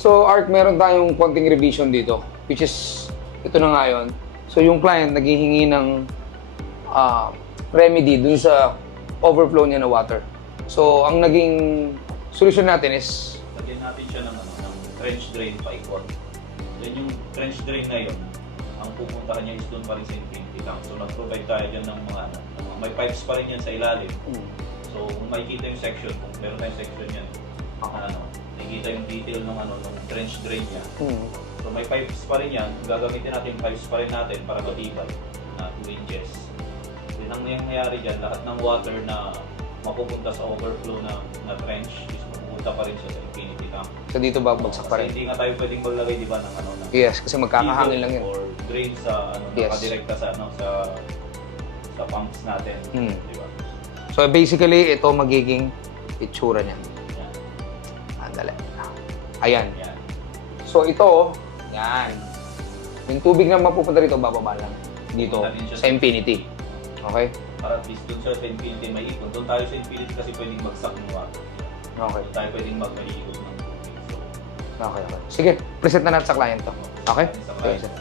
So, Art, meron tayong konting revision dito, which is, ito na nga yun. So, yung client naghihingi ng remedy dun sa overflow niya na water. So, ang naging solusyon natin is... Lagyan natin siya ng, ng trench drain paikot. Then yung trench drain na yun, ang pupuntahan niya is doon pa rin sa infinity tank. So, nag-provide tayo dyan ng mga, may pipes pa rin yan sa ilalim. So, kung makikita yung section, kung meron tayong section yan, nakikita yung detail ng ng trench drain niya. So may pipes pa rin yan, gagamitin natin yung pipes pa rin natin para matibay na 2 inches. Then ang nangyayari dyan, lahat ng water na mapupunta sa overflow na trench is mapupunta pa rin siya sa infinity tank. So dito babagsak pa rin. Kasi hindi nga tayo pwedeng maglagay, di ba, ng ng Yes, kasi magkakahangin lang yun. or drain sa Yes. nakadirekta sa sa pumps natin, di ba? So basically, ito magiging itsura niya. Yan. Andali. Ayan. Yan. So ito, yan. Yung tubig na mapupunta rito, bababa lang. Dito, Pupunta din siya sa infinity. Okay? Para at least doon sa infinity may ipon. Doon tayo sa infinity kasi pwedeng magsak ng water. Okay. Doon tayo pwedeng mag-ikot ng tubig. So, Okay. Sige, present na natin sa client to. Okay? sa Okay, client. sir.